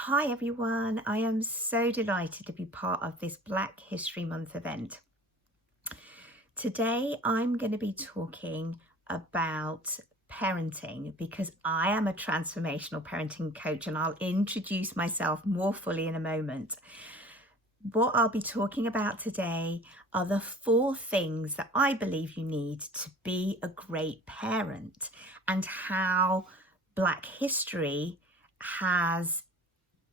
Hi everyone, I am so delighted to be part of this Black History Month event. Today I'm going to be talking about parenting because I am a transformational parenting coach and I'll introduce myself more fully in a moment. What I'll be talking about today are the 4 things that I believe you need to be a great parent and how Black history has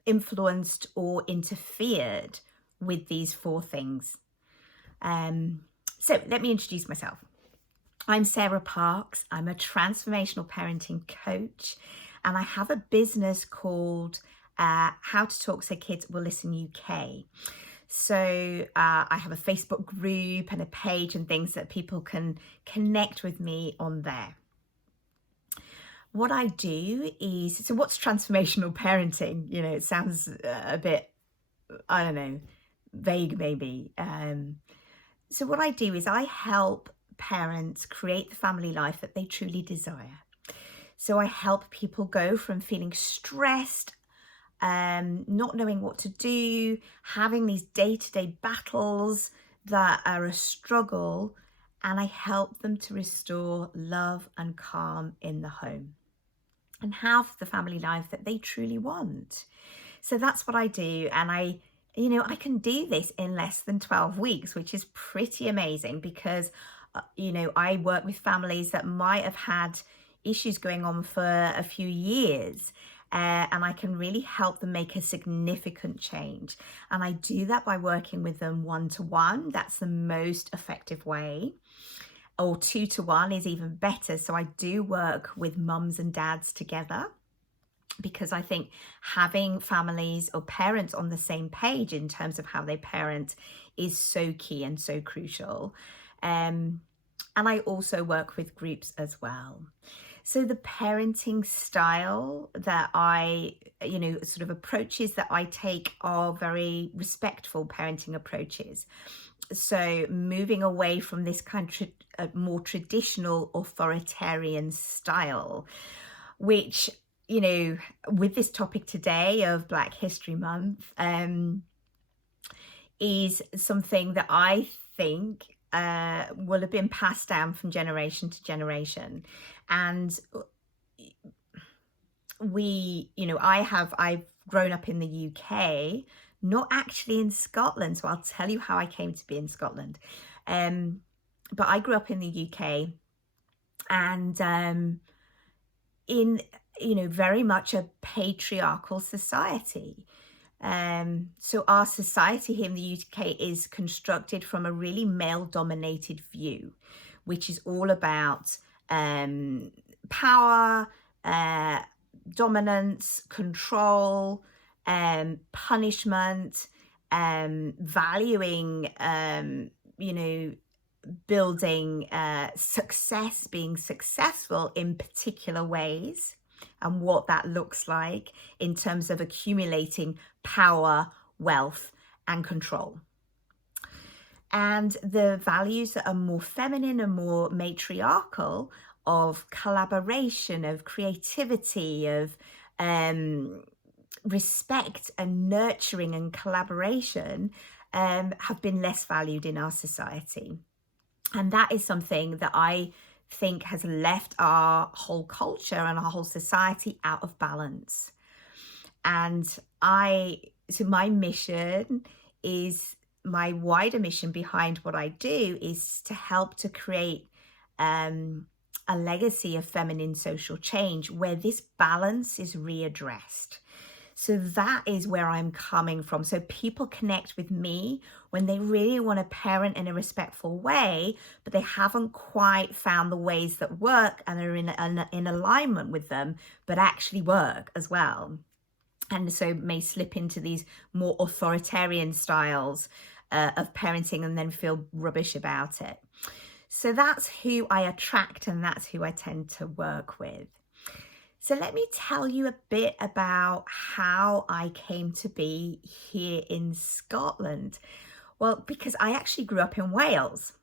influenced or interfered with these 4 things. Um, so let me introduce myself. I'm Sarah Parks. I'm a transformational parenting coach, and I have a business called How to Talk So Kids Will Listen UK. So I have a Facebook group and a page and things that people can connect with me on there. What I do is, so what's transformational parenting? You know, it sounds a bit, I don't know, vague maybe. So what I do is I help parents create the family life that they truly desire. So I help people go from feeling stressed, not knowing what to do, having these day-to-day battles that are a struggle, and I help them to restore love and calm in the home and have the family life that they truly want. So that's what I do. And I can do this in less than 12 weeks, which is pretty amazing because, I work with families that might have had issues going on for a few years. And I can really help them make a significant change. And I do that by working with them one-to-one. That's the most effective way. Or 2-to-1 is even better. So I do work with mums and dads together because I think having families or parents on the same page in terms of how they parent is so key and so crucial. And I also work with groups as well. So the parenting style that sort of approaches that I take are very respectful parenting approaches. So moving away from this kind of more traditional authoritarian style, which, with this topic today of Black History Month, is something that I think will have been passed down from generation to generation. And I've grown up in the UK, not actually in Scotland. So I'll tell you how I came to be in Scotland. But I grew up in the UK and in, very much a patriarchal society. So our society here in the UK is constructed from a really male-dominated view, which is all about power, dominance, control, punishment, valuing, building success, being successful in particular ways, and what that looks like in terms of accumulating power, wealth, and control. And the values that are more feminine and more matriarchal of collaboration, of creativity, of respect and nurturing and collaboration have been less valued in our society. And that is something that I think has left our whole culture and our whole society out of balance. And so my mission is, my wider mission behind what I do is to help to create a legacy of feminine social change where this balance is readdressed. So that is where I'm coming from. So people connect with me when they really want to parent in a respectful way, but they haven't quite found the ways that work and are in alignment with them, but actually work as well. And so may slip into these more authoritarian styles of parenting and then feel rubbish about it. So that's who I attract and that's who I tend to work with. So let me tell you a bit about how I came to be here in Scotland. Well, because I actually grew up in Wales.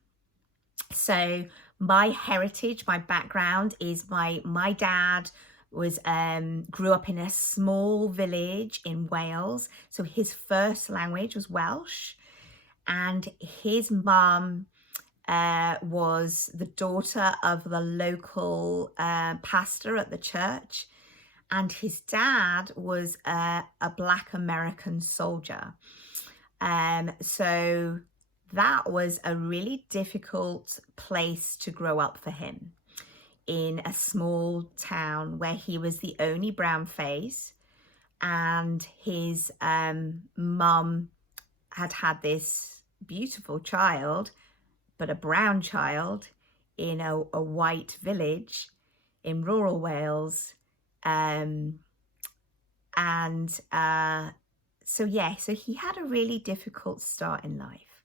So my heritage, my background is my dad grew up in a small village in Wales. So his first language was Welsh, and his mum was the daughter of the local pastor at the church, and his dad was a Black American soldier. So that was a really difficult place to grow up for him, in a small town where he was the only brown face, and his mum had this beautiful child, but a brown child in a white village in rural Wales. So he had a really difficult start in life,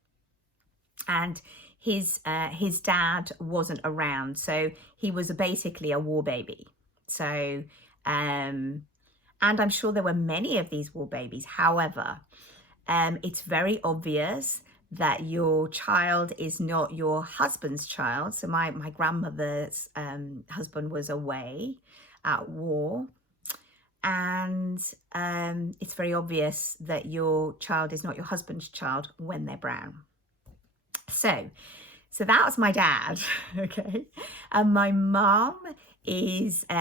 and his dad wasn't around, so he was basically a war baby. So and I'm sure there were many of these war babies. However, it's very obvious that your child is not your husband's child. So my grandmother's husband was away at war, and it's very obvious that your child is not your husband's child when they're brown. So that was my dad, okay? And my mom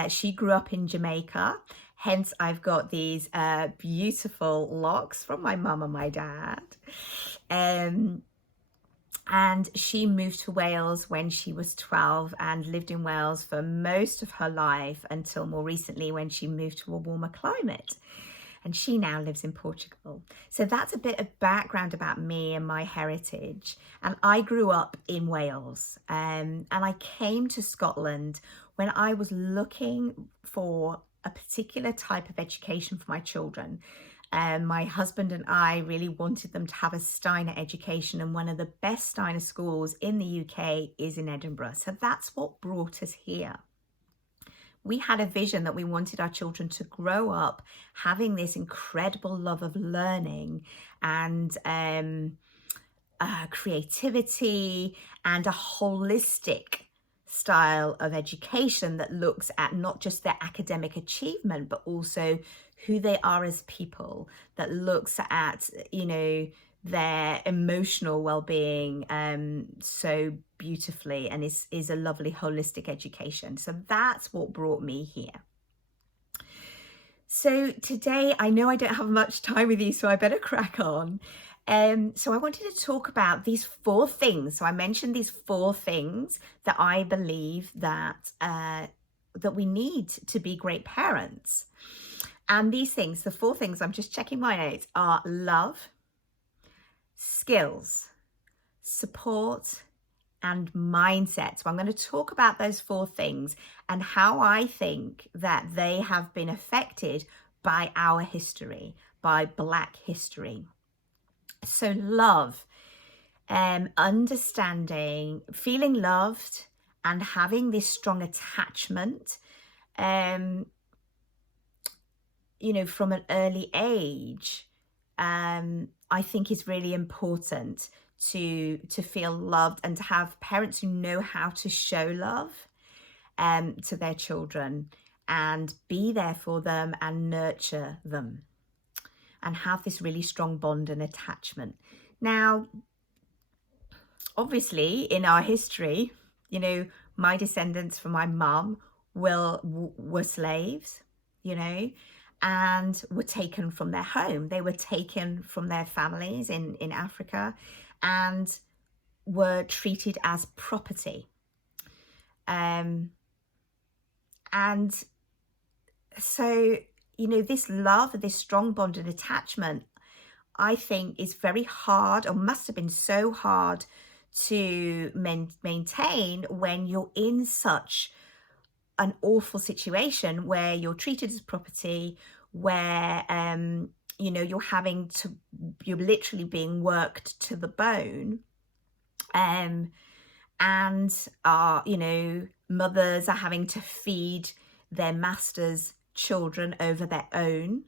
she grew up in Jamaica. Hence, I've got these beautiful locks from my mum and my dad. And she moved to Wales when she was 12 and lived in Wales for most of her life until more recently when she moved to a warmer climate. And she now lives in Portugal. So that's a bit of background about me and my heritage. And I grew up in Wales. And I came to Scotland when I was looking for a particular type of education for my children. My husband and I really wanted them to have a Steiner education, and one of the best Steiner schools in the UK is in Edinburgh. So that's what brought us here. We had a vision that we wanted our children to grow up having this incredible love of learning and creativity and a holistic style of education that looks at not just their academic achievement, but also who they are as people, that looks at, their emotional well-being so beautifully, and is a lovely holistic education. So that's what brought me here. So today, I know I don't have much time with you, so I better crack on. So I wanted to talk about these 4 things. So I mentioned these 4 things that I believe that we need to be great parents. And these things, the 4 things, I'm just checking my notes, are love, skills, support, and mindset. So I'm going to talk about those 4 things and how I think that they have been affected by our history, by Black history. So love, understanding, feeling loved and having this strong attachment, from an early age, I think is really important to feel loved and to have parents who know how to show love to their children and be there for them and nurture them and have this really strong bond and attachment. Now, obviously, in our history, my descendants from my mum were slaves, and were taken from their home. They were taken from their families in Africa and were treated as property. And so, this love, this strong bond and attachment, I think is very hard, or must have been so hard to maintain when you're in such an awful situation where you're treated as property, where you're literally being worked to the bone, and mothers are having to feed their masters' children over their own,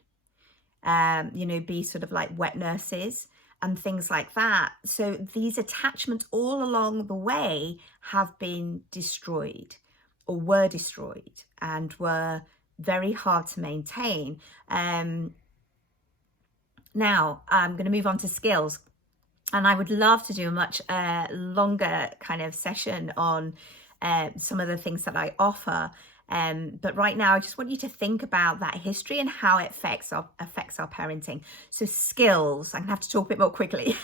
be sort of like wet nurses and things like that. So these attachments all along the way have been destroyed, or were destroyed, and were very hard to maintain. Now I'm going to move on to skills, and I would love to do a much longer kind of session on some of the things that I offer. But right now, I just want you to think about that history and how it affects our parenting. So skills, I'm gonna have to talk a bit more quickly.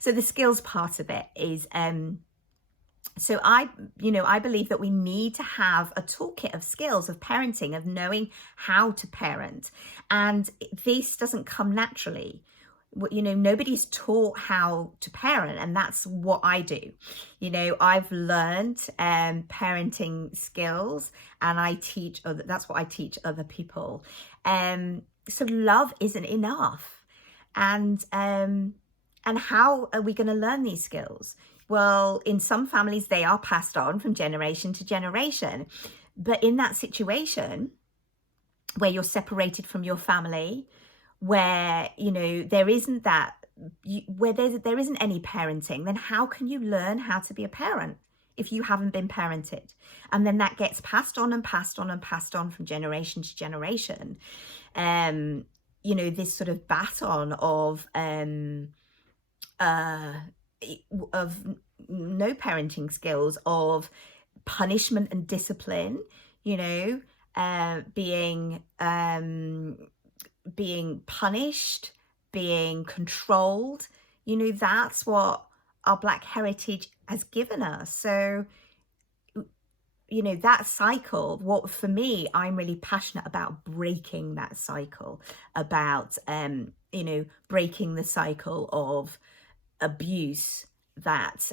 So the skills part of it is, so I believe that we need to have a toolkit of skills of parenting, of knowing how to parent. And this doesn't come naturally. Nobody's taught how to parent, and that's what I do. I've learned parenting skills, and that's what I teach other people. So love isn't enough. And how are we going to learn these skills? Well, in some families, they are passed on from generation to generation. But in that situation where you're separated from your family, where, there isn't there isn't any parenting, then how can you learn how to be a parent if you haven't been parented? And then that gets passed on and passed on and passed on from generation to generation. This sort of baton of no parenting skills, of punishment and discipline, being punished, being controlled. That's what our Black heritage has given us. So that cycle, what for me, I'm really passionate about breaking that cycle, about breaking the cycle of abuse that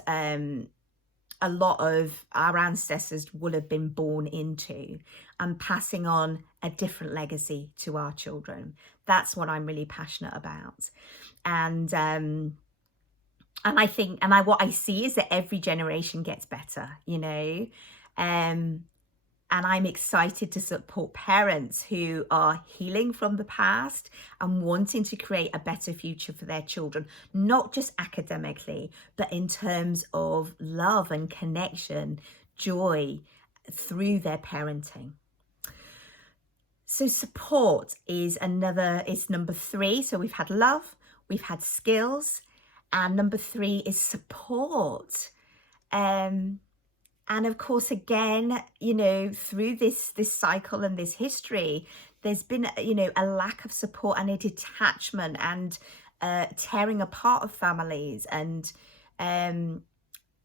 a lot of our ancestors would have been born into, and passing on a different legacy to our children. That's what I'm really passionate about. And I think, what I see is that every generation gets better, and I'm excited to support parents who are healing from the past and wanting to create a better future for their children, not just academically, but in terms of love and connection, joy through their parenting. So support is number 3. So we've had love, we've had skills, and number 3 is support. And of course, again, through this cycle and this history, there's been, a lack of support and a detachment and tearing apart of families. And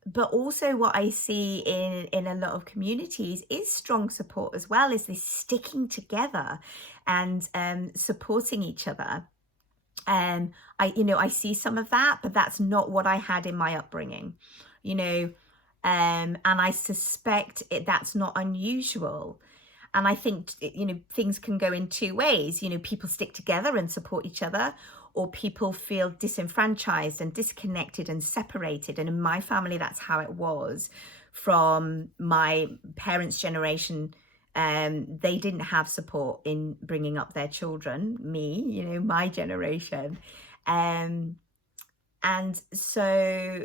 but also what I see in a lot of communities is strong support as well, is this sticking together and supporting each other. I see some of that, but that's not what I had in my upbringing, and I suspect that's not unusual. And I think, things can go in two ways. People stick together and support each other, or people feel disenfranchised and disconnected and separated. And in my family, that's how it was. From my parents' generation, they didn't have support in bringing up their children, me, my generation. And so,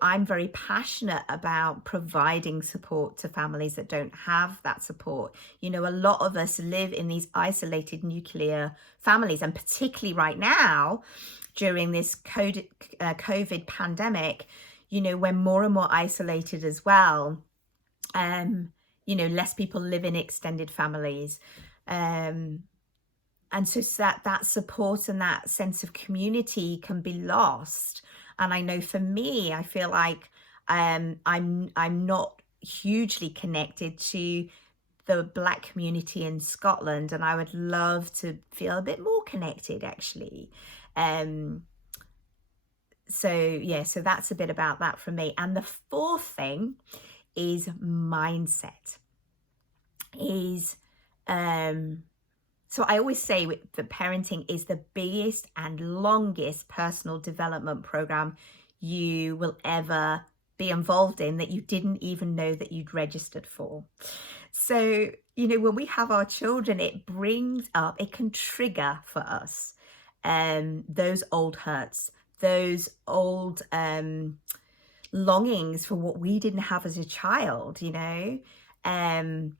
I'm very passionate about providing support to families that don't have that support. A lot of us live in these isolated nuclear families, and particularly right now, during this COVID pandemic, we're more and more isolated as well. Less people live in extended families. And so that support and that sense of community can be lost. And I know for me, I feel like I'm not hugely connected to the Black community in Scotland, and I would love to feel a bit more connected, actually. So that's a bit about that for me. And the fourth thing is mindset. So I always say that parenting is the biggest and longest personal development program you will ever be involved in, that you didn't even know that you'd registered for. So, when we have our children, it can trigger for us those old hurts, those old longings for what we didn't have as a child, and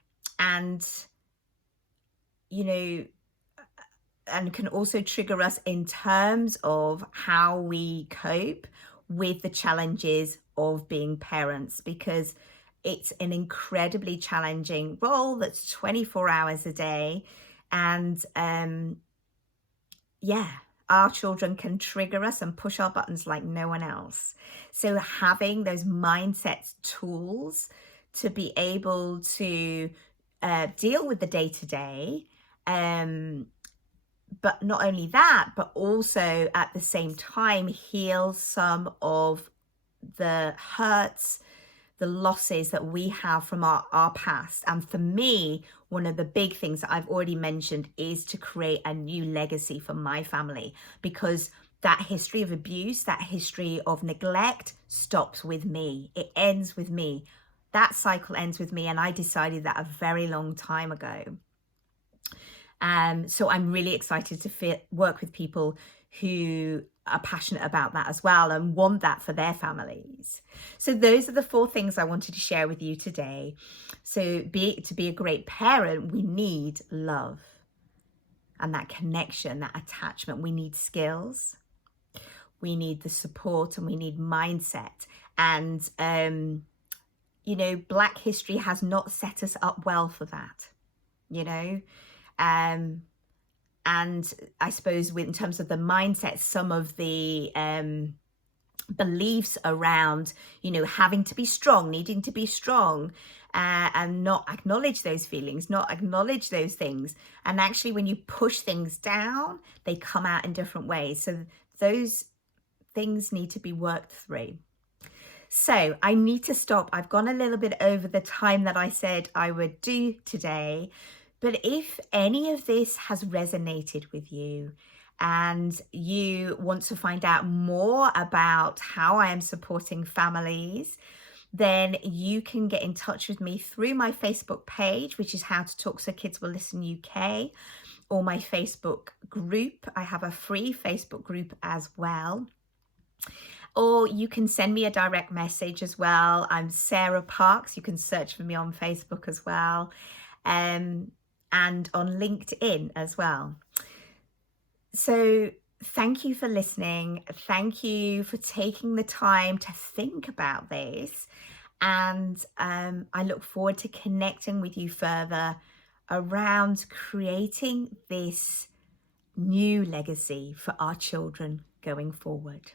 you know, and can also trigger us in terms of how we cope with the challenges of being parents, because it's an incredibly challenging role that's 24 hours a day. And yeah, our children can trigger us and push our buttons like no one else. So having those mindset tools to be able to deal with the day to day, but not only that, but also at the same time heal some of the hurts, the losses that we have from our past. And for me, one of the big things that I've already mentioned is to create a new legacy for my family, because that history of abuse, that history of neglect stops with me. It ends with me. That cycle ends with me. And I decided that a very long time ago. So I'm really excited to work with people who are passionate about that as well and want that for their families. So those are the 4 things I wanted to share with you today. So to be a great parent, we need love and that connection, that attachment. We need skills, we need the support, and we need mindset. And, Black history has not set us up well for that, and I suppose in terms of the mindset, some of the beliefs around, having to be strong, needing to be strong, and not acknowledge those feelings, not acknowledge those things. And actually, when you push things down, they come out in different ways. So those things need to be worked through. So I need to stop. I've gone a little bit over the time that I said I would do today. But if any of this has resonated with you and you want to find out more about how I am supporting families, then you can get in touch with me through my Facebook page, which is How to Talk So Kids Will Listen UK, or my Facebook group. I have a free Facebook group as well. Or you can send me a direct message as well. I'm Sarah Parks. You can search for me on Facebook as well. And on LinkedIn as well. So thank you for listening. Thank you for taking the time to think about this. And I look forward to connecting with you further around creating this new legacy for our children going forward.